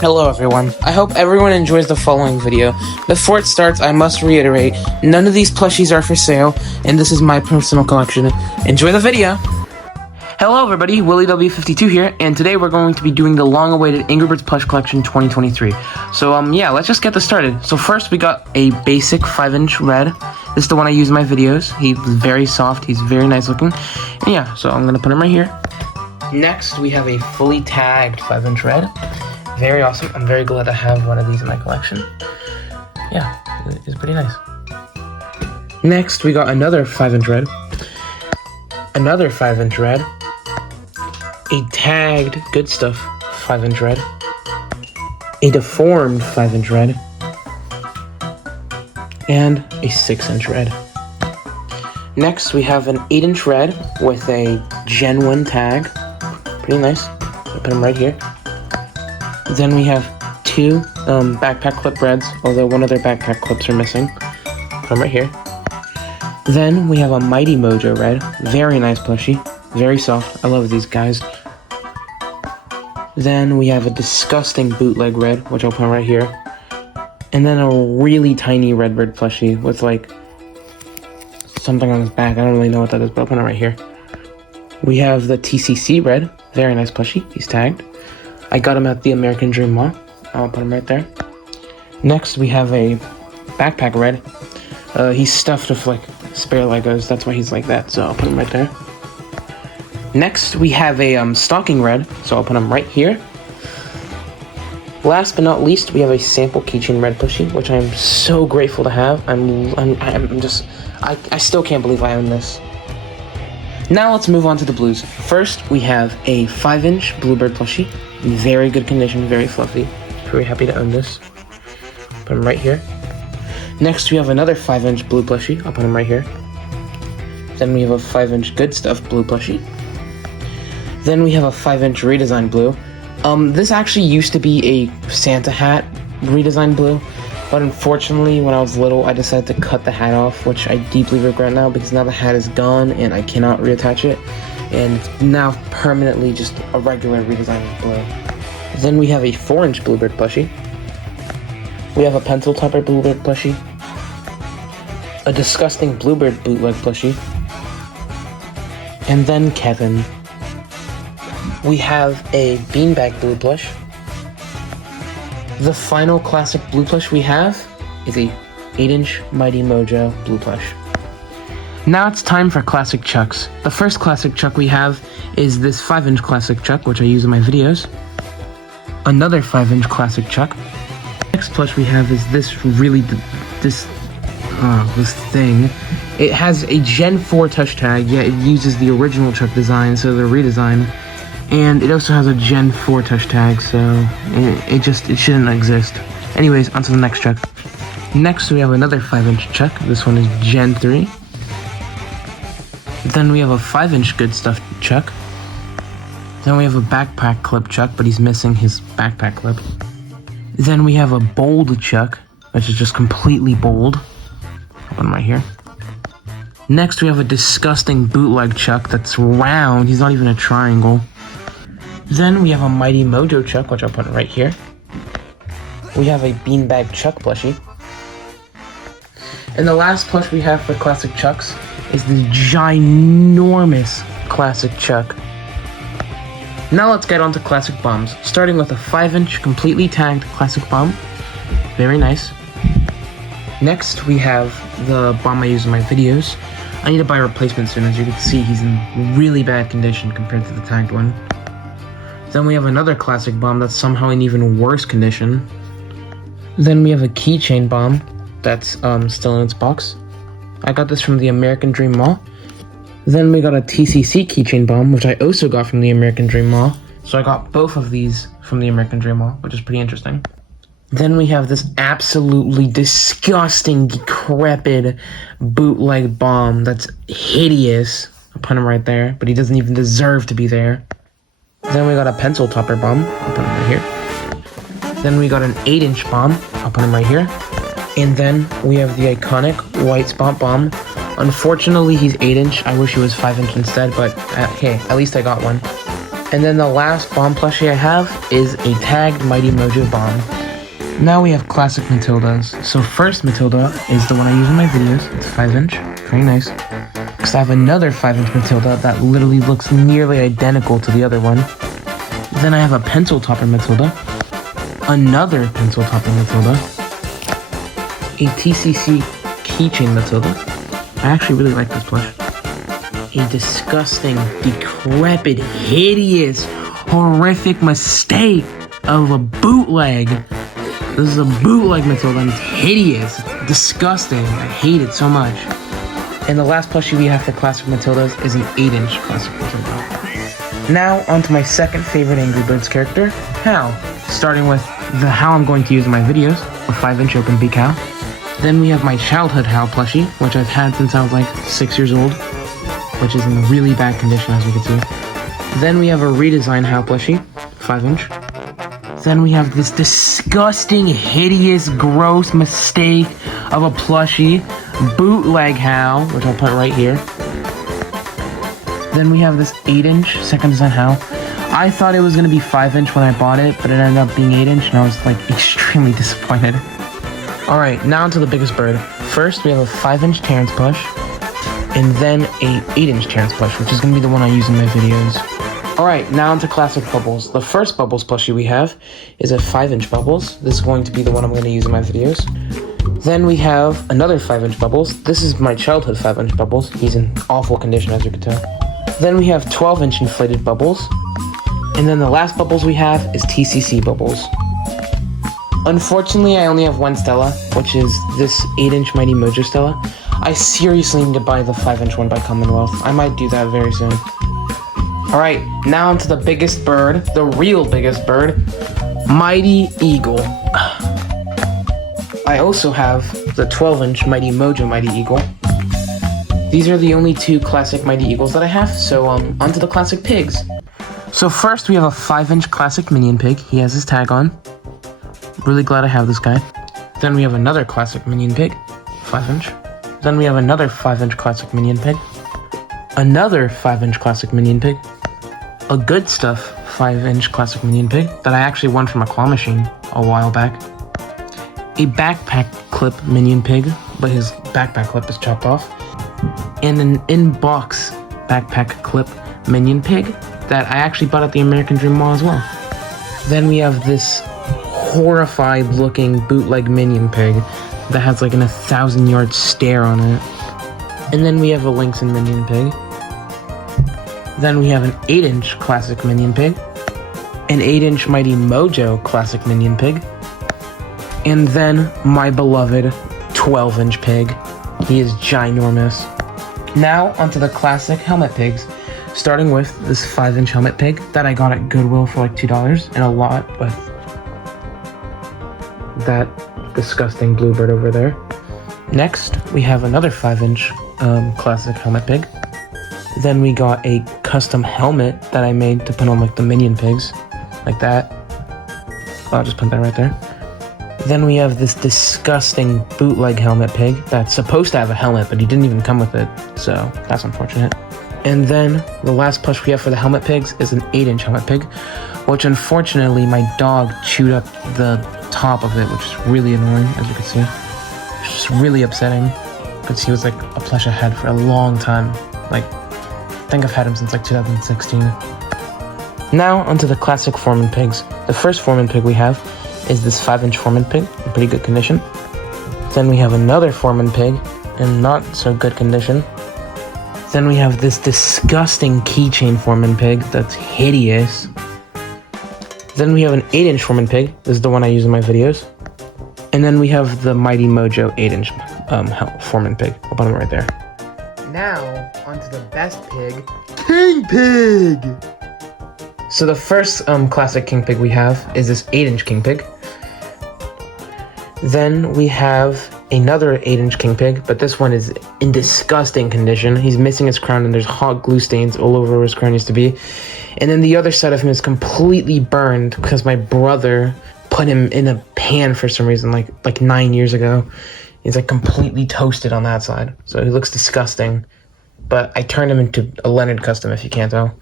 Hello everyone, I hope everyone enjoys the following video. Before it starts, I must reiterate, none of these plushies are for sale, and this is my personal collection. Enjoy the video! Hello everybody, Willy W52 here, and today we're going to be doing the long-awaited Angry Birds Plush Collection 2023. So yeah, let's just get this started. So first we got a basic 5-inch red. This is the one I use in my videos. He's very soft, he's very nice looking. And yeah, so I'm gonna put him right here. Next, we have a fully tagged 5-inch red. Very awesome. I'm very glad to have one of these in my collection. Yeah, it's pretty nice. Next, we got another 5-inch red. Another 5-inch red. A tagged Good Stuff 5-inch red. A deformed 5-inch red. And a 6-inch red. Next, we have an 8-inch red with a Gen 1 tag. Pretty nice. I'll put them right here. Then we have two backpack clip reds, although one of their backpack clips are missing. Put them right here. Then we have a Mighty Mojo red. Very nice plushie. Very soft. I love these guys. Then we have a disgusting bootleg red, which I'll put right here. And then a really tiny Redbird plushie with like something on his back. I don't really know what that is, but I'll put it right here. We have the TCC red. Very nice plushie. He's tagged. I got him at the American Dream Mall. I'll put him right there. Next, we have a backpack red. He's stuffed with like spare Legos. That's why he's like that. So I'll put him right there. Next, we have a stocking red. So I'll put him right here. Last but not least, we have a sample keychain red plushie, which I'm so grateful to have. I still can't believe I own this. Now let's move on to the blues. First, we have a 5-inch Bluebird plushie. In very good condition, very fluffy. Very happy to own this. Put him right here. Next, we have another 5-inch blue plushie. I'll put him right here. Then we have a 5-inch Good Stuff blue plushie. Then we have a 5-inch redesigned blue. This actually used to be a Santa hat redesigned blue, but unfortunately, when I was little, I decided to cut the hat off, which I deeply regret now because now the hat is gone and I cannot reattach it. And it's now permanently just a regular redesigned blue. Then we have a 4-inch Bluebird plushie. We have a pencil topper Bluebird plushie. A disgusting Bluebird bootleg plushie. And then Kevin. We have a beanbag blue plush. The final classic blue plush we have is a 8-inch Mighty Mojo blue plush. Now it's time for classic chucks. The first classic chuck we have is this 5-inch classic chuck, which I use in my videos. Another 5-inch classic chuck. Next plush we have is this thing. It has a Gen 4 touch tag, yet it uses the original chuck design, so the redesign. And it also has a Gen 4 touch tag, so it shouldn't exist. Anyways, on to the next chuck. Next we have another 5-inch chuck. This one is Gen 3. Then we have a 5-inch Good Stuff chuck. Then we have a backpack clip chuck, but he's missing his backpack clip. Then we have a bold chuck, which is just completely bold. One right here. Next we have a disgusting bootleg chuck that's round. He's not even a triangle. Then we have a Mighty Mojo chuck, which I'll put right here. We have a beanbag chuck plushie. And the last plush we have for classic chucks is the ginormous classic chuck. Now let's get on to classic bombs, starting with a 5-inch completely tagged classic bomb. Very nice. Next we have the bomb I use in my videos. I need to buy a replacement soon. As you can see, he's in really bad condition compared to the tagged one. Then we have another classic bomb that's somehow in even worse condition. Then we have a keychain bomb that's still in its box. I got this from the American Dream Mall. Then we got a TCC keychain bomb, which I also got from the American Dream Mall. So I got both of these from the American Dream Mall, which is pretty interesting. Then we have this absolutely disgusting, decrepit bootleg bomb that's hideous. I'll put him right there, but he doesn't even deserve to be there. Then we got a pencil topper bomb. I'll put him right here. Then we got an 8-inch bomb. I'll put him right here. And then we have the iconic white spot bomb. Unfortunately, he's 8-inch. I wish he was 5-inch instead, but hey, at least I got one. And then the last bomb plushie I have is a tagged Mighty Mojo bomb. Now we have classic Matildas. So first Matilda is the one I use in my videos. It's 5-inch, very nice. Because I have another 5-inch Matilda that literally looks nearly identical to the other one. Then I have a pencil topper Matilda, another pencil topper Matilda, a TCC keychain Matilda. I actually really like this plush. A disgusting, decrepit, hideous, horrific mistake of a bootleg. This is a bootleg Matilda and it's hideous, disgusting. I hate it so much. And the last plushie we have for classic Matildas is an 8-inch classic Matilda. Now onto my second favorite Angry Birds character, Hal. Starting with the Hal I'm going to use in my videos, a 5-inch open beak Hal. Then we have my childhood Hal plushie, which I've had since I was like 6 years old, which is in really bad condition as you can see. Then we have a redesigned Hal plushie, 5-inch. Then we have this disgusting, hideous, gross mistake of a plushie, bootleg Hal, which I'll put right here. Then we have this 8-inch second design Hal. I thought it was going to be 5-inch when I bought it, but it ended up being 8-inch, and I was like extremely disappointed. Alright, now onto the biggest bird. First, we have a 5-inch Terrence plush, and then a 8-inch Terrence plush, which is going to be the one I use in my videos. Alright, now onto classic Bubbles. The first Bubbles plushie we have is a 5-inch Bubbles. This is going to be the one I'm going to use in my videos. Then we have another 5-inch Bubbles. This is my childhood 5-inch Bubbles. He's in awful condition, as you can tell. Then we have 12-inch inflated Bubbles. And then the last Bubbles we have is TCC Bubbles. Unfortunately, I only have one Stella, which is this 8-inch Mighty Mojo Stella. I seriously need to buy the 5-inch one by Commonwealth. I might do that very soon. Alright, now onto the biggest bird, the real biggest bird, Mighty Eagle. I also have the 12-inch Mighty Mojo Mighty Eagle. These are the only two classic Mighty Eagles that I have, so onto the classic pigs. So first we have a 5-inch classic Minion pig. He has his tag on. Really glad I have this guy. Then we have another classic Minion pig, 5-inch. Then we have another 5-inch classic Minion pig. Another 5-inch classic Minion pig. A Good Stuff 5-inch classic Minion pig that I actually won from a claw machine a while back. A backpack clip Minion pig, but his backpack clip is chopped off. And an in-box backpack clip Minion pig that I actually bought at the American Dream Mall as well. Then we have this horrified looking bootleg Minion pig that has like an 1,000-yard stare on it. And then we have a Lynx and Minion pig. Then we have an 8-inch classic Minion pig, an 8-inch Mighty Mojo classic Minion pig, and then my beloved 12-inch pig. He is ginormous. Now onto the classic helmet pigs, starting with this 5-inch helmet pig that I got at Goodwill for like $2 and a lot with that disgusting bluebird over there. Next, we have another 5-inch classic helmet pig. Then we got a custom helmet that I made to put on like the Minion pigs, like that. I'll just put that right there. Then we have this disgusting bootleg helmet pig that's supposed to have a helmet, but he didn't even come with it, so that's unfortunate. And then the last plush we have for the helmet pigs is an 8-inch helmet pig, which unfortunately my dog chewed up the top of it, which is really annoying, as you can see. It's just really upsetting, because he was like a plush I had for a long time. Like, I think I've had him since like 2016. Now onto the classic Foreman pigs. The first Foreman pig we have is this 5-inch Foreman pig in pretty good condition. Then we have another Foreman pig in not so good condition. Then we have this disgusting keychain Foreman pig that's hideous. Then we have an 8-inch Foreman pig. This is the one I use in my videos. And then we have the Mighty Mojo 8-inch Foreman pig. I'll put him right there. Now, onto the best pig, King Pig! So the first classic King Pig we have is this 8-inch King Pig. Then we have another 8-inch King Pig, but this one is in disgusting condition. He's missing his crown and there's hot glue stains all over where his crown used to be. And then the other side of him is completely burned because my brother put him in a pan for some reason like 9 years ago. He's like completely toasted on that side. So he looks disgusting. But I turned him into a Leonard custom if you can't tell.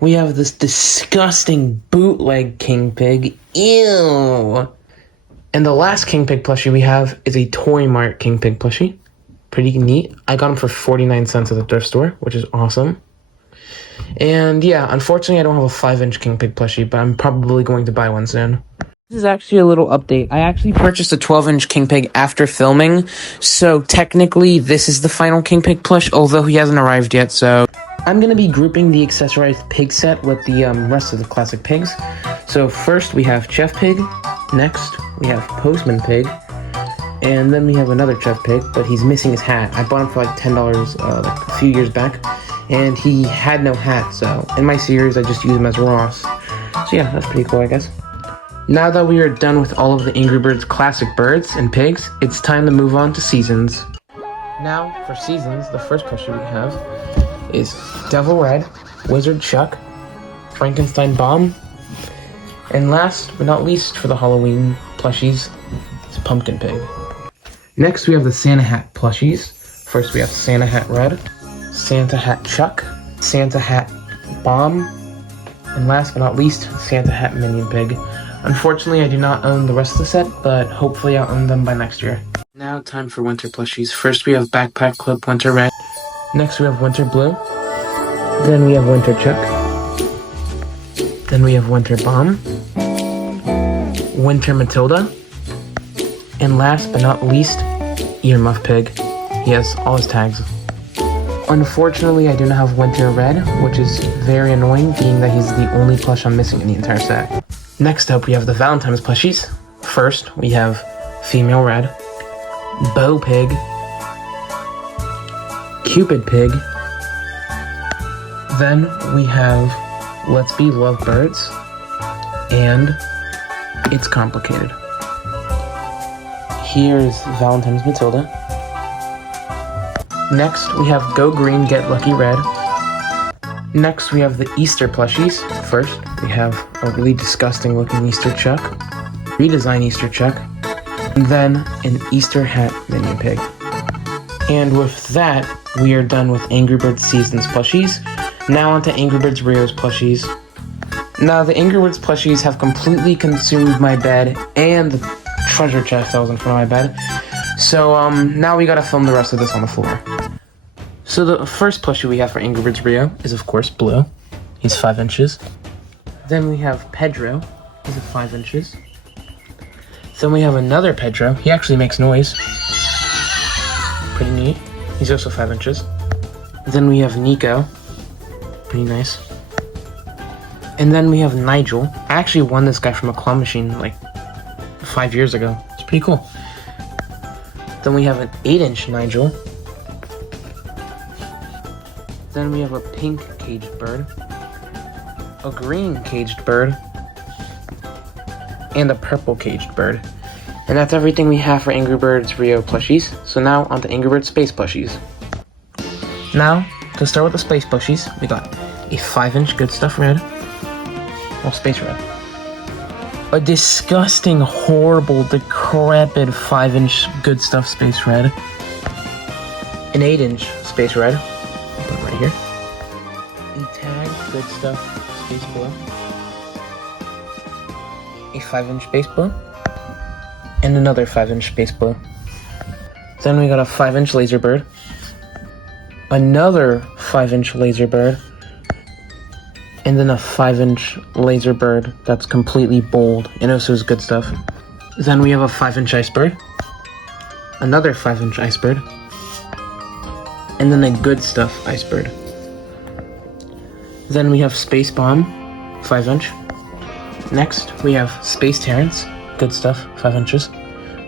we have this disgusting bootleg King Pig. Ew! And the last King Pig plushie we have is a Toy Mart King Pig plushie. Pretty neat. I got him for 49 cents at the thrift store, which is awesome. And yeah, unfortunately I don't have a 5-inch King Pig plushie, but I'm probably going to buy one soon. This is actually a little update. I actually purchased a 12-inch King Pig after filming, so technically this is the final King Pig plush, although he hasn't arrived yet, so I'm going to be grouping the accessorized pig set with the rest of the classic pigs. So first we have Chef Pig, next we have Postman Pig, and then we have another Chef Pig, but he's missing his hat. I bought him for like $10 like a few years back, and he had no hat, so in my series I just use him as Ross. So yeah, that's pretty cool, I guess. Now that we are done with all of the Angry Birds classic birds and pigs, it's time to move on to seasons. Now, for seasons, the first plushie we have is Devil Red, Wizard Chuck, Frankenstein Bomb, and last but not least for the Halloween plushies, is Pumpkin Pig. Next we have the Santa Hat plushies. First we have Santa Hat Red, Santa Hat Chuck, Santa Hat Bomb, and last but not least, Santa Hat Minion Pig. Unfortunately, I do not own the rest of the set, but hopefully I'll own them by next year. Now, time for winter plushies. First, we have Backpack Clip Winter Red. Next, we have Winter Blue. Then we have Winter Chuck. Then we have Winter Bomb. Winter Matilda. And last but not least, Earmuff Pig. He has all his tags. Unfortunately, I do not have Winter Red, which is very annoying, being that he's the only plush I'm missing in the entire set. Next up, we have the Valentine's plushies. First, we have Female Red, Bow Pig, Cupid Pig. Then we have Let's Be Lovebirds, and It's Complicated. Here's Valentine's Matilda. Next, we have Go Green, Get Lucky Red. Next, we have the Easter plushies. First, we have a really disgusting looking Easter Chuck, redesigned Easter Chuck, and then an Easter Hat Minion Pig. And with that, we are done with Angry Birds Seasons plushies. Now onto Angry Birds Rio's plushies. Now, the Angry Birds plushies have completely consumed my bed and the treasure chest that was in front of my bed. So, now we gotta film the rest of this on the floor. So the first plushie we have for Angry Birds Rio is, of course, Blue. He's 5 inches. Then we have Pedro. He's at 5 inches. Then we have another Pedro. He actually makes noise. Pretty neat. He's also 5 inches. Then we have Nico. Pretty nice. And then we have Nigel. I actually won this guy from a claw machine like 5 years ago. It's pretty cool. Then we have an 8-inch Nigel. Then we have a pink caged bird, a green caged bird, and a purple caged bird. And that's everything we have for Angry Birds Rio plushies. So now on to Angry Birds Space plushies. Now, to start with the Space plushies, we got a 5-inch Good Stuff Red, well, Space Red. A disgusting, horrible, decrepit 5-inch Good Stuff Space Red. An 8-inch Space Red. Put it right here. A tag Good Stuff Space Blue. A 5-inch Space Blue. And another 5-inch Space Blue. Then we got a 5-inch Laser Bird. Another 5-inch Laser Bird. And then a 5-inch Laser Bird that's completely bold and also is Good Stuff. Then we have a 5-inch Ice Bird. Another 5-inch Ice Bird. And then a Good Stuff Ice Bird. Then we have Space Bomb, 5-inch. Next, we have Space Terrence, Good Stuff, 5 inches.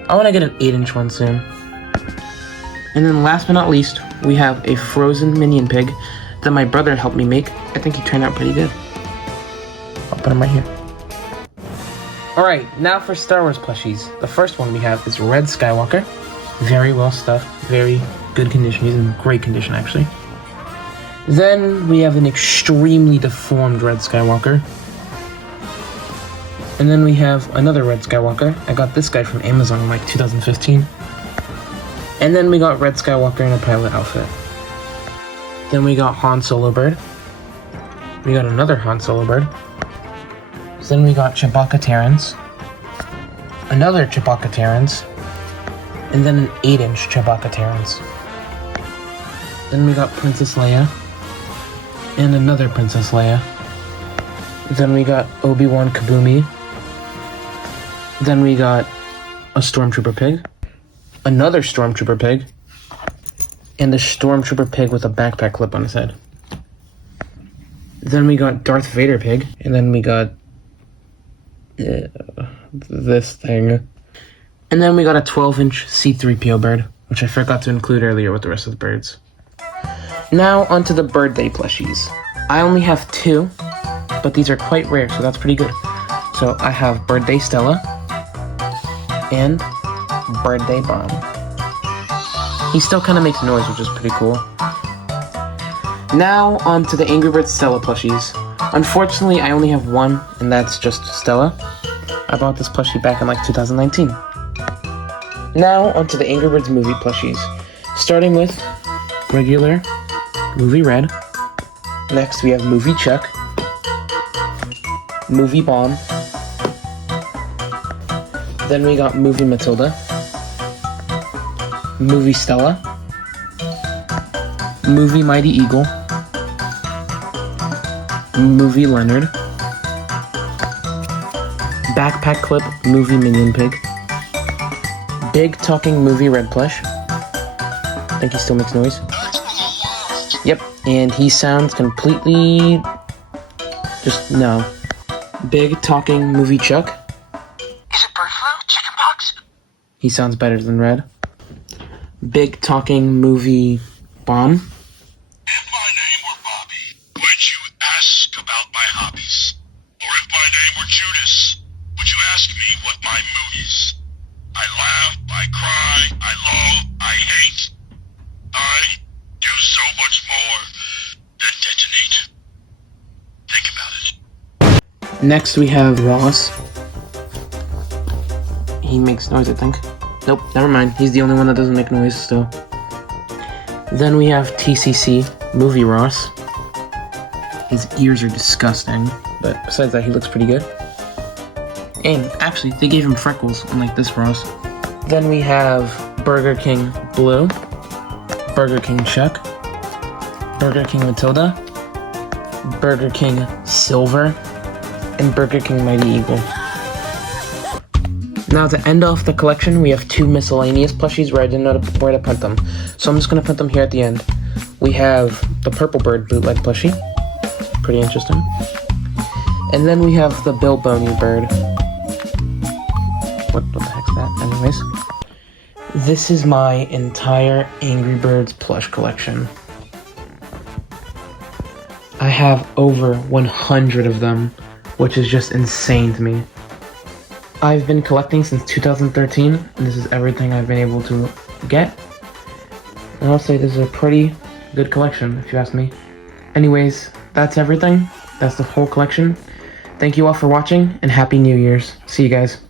I want to get an 8-inch one soon. And then last but not least, we have a frozen Minion Pig that my brother helped me make. I think he turned out pretty good. I'll put him right here. Alright, now for Star Wars plushies. The first one we have is Red Skywalker. Very well stuffed, very good condition. He's in great condition, actually. Then we have an extremely deformed Red Skywalker. And then we have another Red Skywalker. I got this guy from Amazon in like 2015. And then we got Red Skywalker in a pilot outfit. Then we got Han Solo Bird. We got another Han Solo bird. So then we got Chewbacca Terrans, another Chewbacca Terrans, and then an 8-inch Chewbacca Terrans. Then we got Princess Leia, and another Princess Leia. Then we got Obi-Wan Kaboomy. Then we got a Stormtrooper pig, another Stormtrooper pig, and a Stormtrooper pig with a backpack clip on his head. Then we got Darth Vader pig, and then we got this thing. And then we got a 12-inch C-3PO bird, which I forgot to include earlier with the rest of the birds. Now onto the birthday plushies. I only have 2, but these are quite rare, so that's pretty good. So I have Birthday Stella and Birthday Bomb. He still kind of makes noise, which is pretty cool. Now onto the Angry Birds Stella plushies. Unfortunately, I only have 1, and that's just Stella. I bought this plushie back in like 2019. Now onto the Angry Birds movie plushies. Starting with regular Movie Red. Next we have Movie Chuck, Movie Bomb. Then we got Movie Matilda, Movie Stella, Movie Mighty Eagle, Movie Leonard, Backpack Clip Movie Minion Pig, Big Talking Movie Red Plush. I think he still makes noise. Yep, and he sounds completely... just no. Big Talking Movie Chuck. Is it bird flu? Chickenpox? He sounds better than Red. Big Talking Movie Bomb. If my name were Bobby, would you ask about my hobbies? Or if my name were Judas, would you ask me what my mood is? I laugh, I cry, I love, I hate. I do so much more than detonate. Think about it. Next we have Ross. He makes noise, I think. Nope, never mind. He's the only one that doesn't make noise still. Then we have TCC, Movie Ross. His ears are disgusting, but besides that, he looks pretty good. And actually, they gave him freckles, unlike this Ross. Then we have Burger King Blue, Burger King Chuck, Burger King Matilda, Burger King Silver, and Burger King Mighty Eagle. Now to end off the collection, we have 2 miscellaneous plushies where I didn't know where to put them. So I'm just going to put them here at the end. We have the Purple Bird bootleg plushie. Pretty interesting. And then we have the Bill Boney bird. What the heck's that? Anyways. This is my entire Angry Birds plush collection. I have over 100 of them, which is just insane to me. I've been collecting since 2013, and this is everything I've been able to get. And I'll say this is a pretty good collection, if you ask me. Anyways, that's everything. That's the whole collection. Thank you all for watching, and Happy New Year's. See you guys.